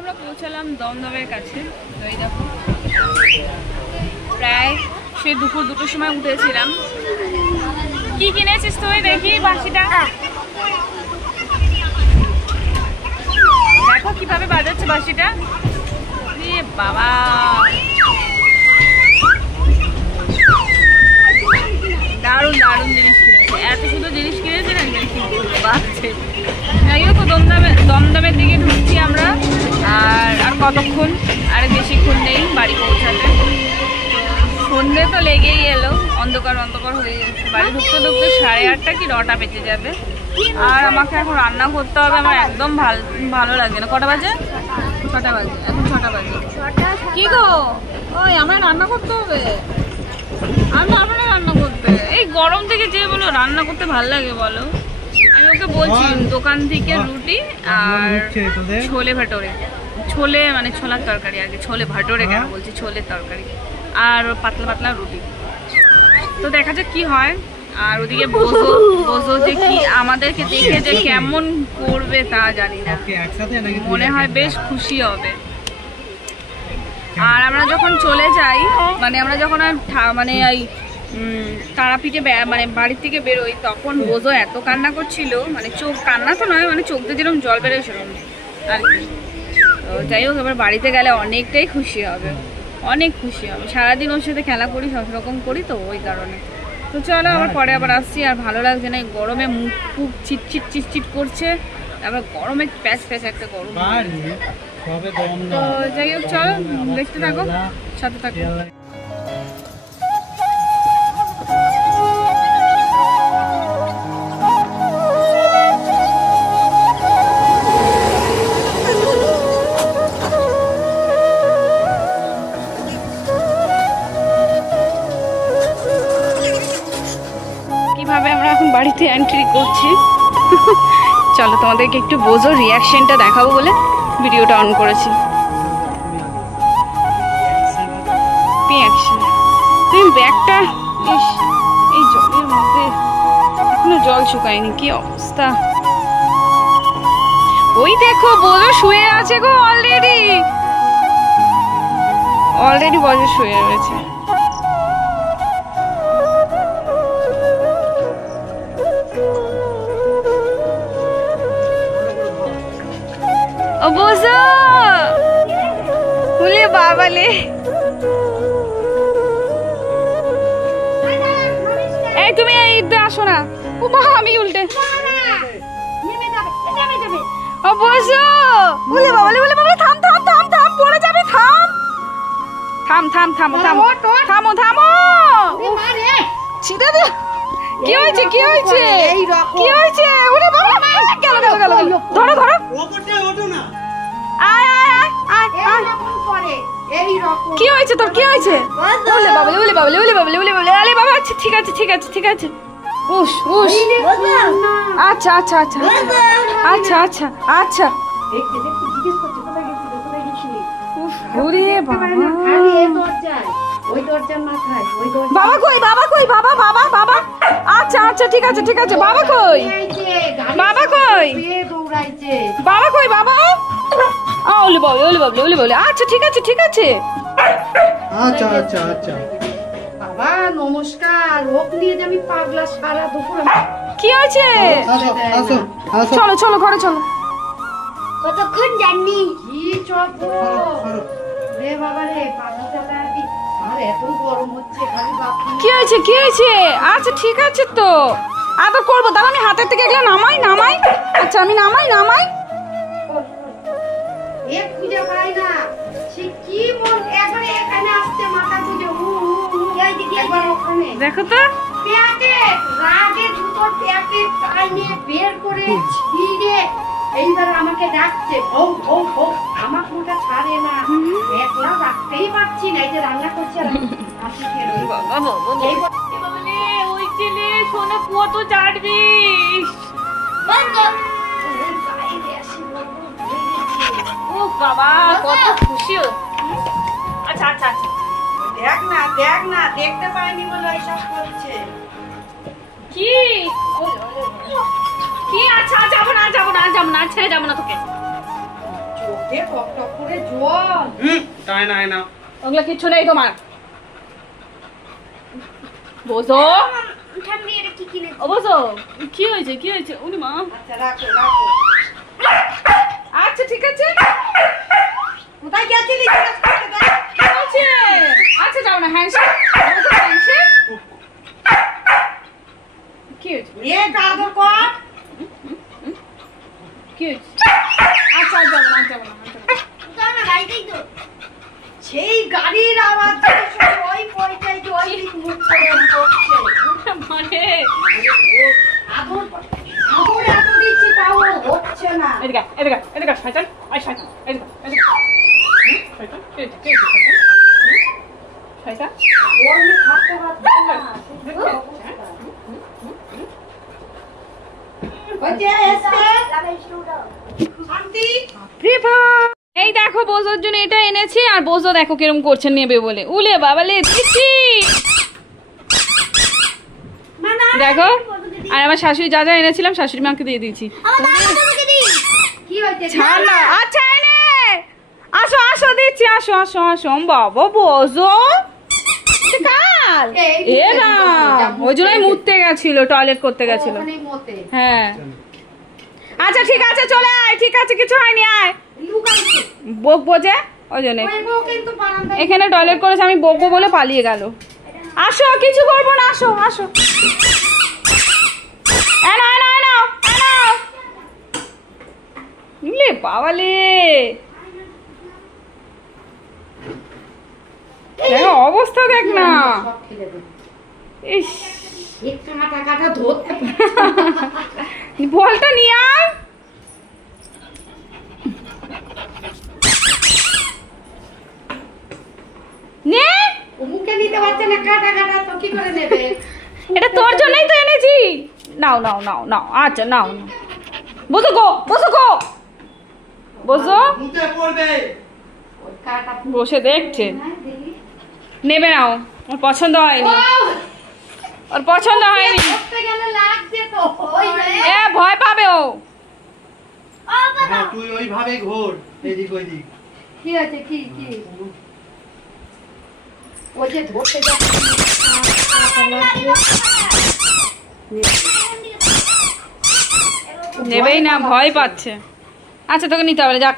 আমরা পৌঁছালাম দমদমের কাছে। তো এই দেখো প্রায় সে দুপুর 2টোর সময় উঠেছিলাম। কি কিনেছিস তুই দেখি বাঁশিটা? দেখো কিভাবে বাজাচ্ছে বাঁশিটা। বাবা দারুণ দারুণ জিনিস কিনেছে, এত সুন্দর জিনিস কিনেছে না বাজছে। যাই হোক দমদমের দিকে ঢুকছি আমরা। আর কতক্ষণ, আর বেশিক্ষণ নেই বাড়ি পৌঁছাতে। সন্ধ্যে তো লেগেই এলো, অন্ধকার অন্ধকার হয়ে যাচ্ছে। বাড়ি ঢুকতে ঢুকতে 8:30 কি 9টা বেজে যাবে। আর আমাকে এখন রান্না করতে হবে, আমার একদম ভালো লাগছে না। কটা বাজে? 6টা বাজে, এখন 6টা বাজে। কি গো, ওই আমার রান্না করতে হবে। আমি পারবো না রান্না করতে, এই গরম থেকে যে বলো রান্না করতে ভালো লাগে বলো। আমি ওকে বলছি দোকান থেকে রুটি আর ছোলে ভাটোরে, ছোলে মানে ছোলার তরকারি, আগে ছোলে ভাটোরে কেন বলছি, ছোলের তরকারি আর পাতলা পাতলা রুটি। তো দেখা যাক কি হয়। আর ওদিকে বোঝো যে কি আমাদেরকে দেখে যে কেমন করবে তা জানি না, মনে হয় বেশ খুশি হবে। আর আমরা যখন চলে যাই, মানে আমরা যখন মানে এই তারাপীঠে মানে বাড়ির থেকে বেরোই, তখন বোঝো এত কান্না করছিল, মানে চোখ, কান্না তো নয়, মানে চোখ দিয়ে যেরকম জল বেরোয় সেরকম আর কি। তো যাই হোক, এবার বাড়িতে গেলে অনেকটাই খুশি হবে, অনেক খুশি হবে। সারাদিন ওর সাথে খেলা করি, সব রকম করি, তো ওই কারণে। তো চলো আবার পরে আবার আসছি। আর ভালো লাগছে না, গরমে মুখ ফুক চিটচিট চিটচিট করছে, আবার গরমে প্যাচ প্যাচ একটা গরম। তো যাই হোক চলো দেখতে থাকো, সাথে থাকো। কিভাবে আমরা এখন বাড়িতে এন্ট্রি করছি চলো তোমাদেরকে একটু বোঝো রিয়াকশনটা দেখাবো বলে ভিডিওটা অন করেছি। তুমি ব্যাগটা, এই জলের মধ্যে এখনো জল শুকায়নি, কি অবস্থা। ওই দেখো বোঝো শুয়ে আছে গো, অলরেডি বোঝো শুয়ে রয়েছে। ও বোঝো বলে বাবালে, এই তুমি এইটা আসো না। ও মা, আমি উল্টে। ও বোঝো বলে বাবালে, বলে বাবা থাম থাম থাম থাম, পড়ে যাবে, থাম থাম থাম থামো থামো থামো থামো। কি হয়েছে, কি হয়েছে, কি হয়েছে? ওরে বাবা, গেল গেল গেল, ধরো ধরো, কি হয়েছে তোর, কি হয়েছে? বলে বাবলে, বলে বাবলে, বলে বাবলে, বলে বাবলে। আরে বাবা, আচ্ছা ঠিক আছে ঠিক আছে ঠিক আছে। উস উস, আচ্ছা আচ্ছা আচ্ছা আচ্ছা আচ্ছা আচ্ছা। ওরে বাবা, বাবা কই, বাবা কই, বাবা বাবা বাবা, আচ্ছা আচ্ছা ঠিক আছে ঠিক আছে। বাবা কই, বাবা কই, বাবা কই, বাবা? ওলে বাবলে, ওলে বাবলে, ওলে বাবলে, আচ্ছা ঠিক আছে ঠিক আছে। আচ্ছা আচ্ছা আচ্ছা। বাবা নমস্কার, ওক নিয়ে যে আমি পাগলা সারা দুপুর। কি হয়েছে? চলো চলো ঘরে চলো। কতক্ষণ জানি কি চপ রে বাবা রে, পাগলা চালাবি। আর এত গরম হচ্ছে খালি বাপি। কি হয়েছে, কি হয়েছে? আচ্ছা ঠিক আছে তো, আদর করবো। তাহলে আমি হাতের থেকে এগুলো নামাই নামাই। আচ্ছা আমি নামাই নামাই। এক খুঁজে পাই না, সে কি মন একবারে এখানে আসতে মাথা খুঁজে একবার ওখানে দেখো তো, প্যাকেট রাগে জুতোর প্যাকেট টাইনে বের করে ছিঁড়ে এইবার আমাকে ডাকছে, ভৌ ভৌ ভৌ। আমার মুখটা ছাড়ে না, একলা রাখতেই পারছি না, এই যে রান্না করছে হাসি খেলো। বাবা বাবা, ওই ছেলে সোনা কত চাটবিস। ও বাবা কত খুশি। আচ্ছা আচ্ছা আচ্ছা, দেখ না দেখ না, দেখতে পাইনি বলে এইসব করছে। কি কি? আচ্ছা যাবো না যাবো না যাবো না, ছেড়ে যাবো না তোকে। মুখে টক টক করে জল। তাই না না ওগুলো কিচ্ছু নেই তোমার। বোঝো ঠাম্মি এটা কি কিনে ও বোঝো কি হয়েছে কি হয়েছে উনি মা। আচ্ছা রাখো রাখো। আচ্ছা ঠিক আছে কোথায় গেছিলি? কি হয়েছে? আচ্ছা যাও না হ্যান্ডশেক হ্যান্ডশেক কি হয়েছে এ আদর কর। কি হয়েছে? আচ্ছা আর যাবো না আর যাবো না আর যাবো না। তো না গাড়িতেই তো সেই গাড়ির আওয়াজ থেকে শুনে ওই পয়টাই যে ওই দিক মুখ করে করছে। মানে আদর আদর এত দিচ্ছি তাও ওর হচ্ছে না। এদিকে এদিকে এদিকে শয়তান আয় শয়তান এদিকে এদিকে শয়তান কে কে শয়তান শয়তান ওর নিয়ে থাকতে পারছে না। ওই যে এসে লাগাই শুরুটাও শান্তি। এই দেখো বোঝোর জন্য এটা এনেছি আর বোঝো দেখো কিরম করছে নেবে বলে উলে বাবা লে দিচ্ছি মানা দেখো আর আমার শাশুড়ি যা যা এনেছিলাম শাশুড়ি মাকে দিয়ে দিয়েছি কি হয়েছে? ছাড় না আচ্ছা এনে আসো আসো দিচ্ছি আসো আসো আসো বাবা বোঝো কাল এ না ওই জন্যই মুততে গেছিল টয়লেট করতে গেছিল ওখানেই মতে। হ্যাঁ আচ্ছা ঠিক আছে চলে আয় ঠিক আছে কিছু হয়নি আয় লুকাইছে। বকবো যে ওই জন্য ওই বউ কিন্তু বারান্দায় এখানে টয়লেট করেছে আমি বকবো বলে পালিয়ে গেল আসো কিছু করবো না আসো আসো এনো এনো এনো এনো লে বাবা লে দেখো অবস্থা দেখ না সব ফেলে দেবে। ইস একটু না টাকাটা ধরতে বলটা নিয়ে আয় নে ও মুখে নিতে পারছে না কাটা কাটা তো কি করে নেবে? এটা তোর জন্যই তো এনেছি নাও নাও নাও নাও আচ্ছা নাও নাও। বসো গো বসো গো বসো মুতে পড়বে ওই কাটা বসে দেখছে না দেখি। নেবে নাও ওর পছন্দ হয়নি ওর পছন্দ হয়নি ধরতে গেলে লাগছে তো ওই যে। এ ভয় পাবে ও হ্যাঁ তুই ওইভাবে ঘোর এদিক ওইদিক কি আছে কি কি ওই যে ধরতে যাচ্ছে নেবেই না ভয় পাচ্ছে আচ্ছা তোকে নিতে হবে না, যাক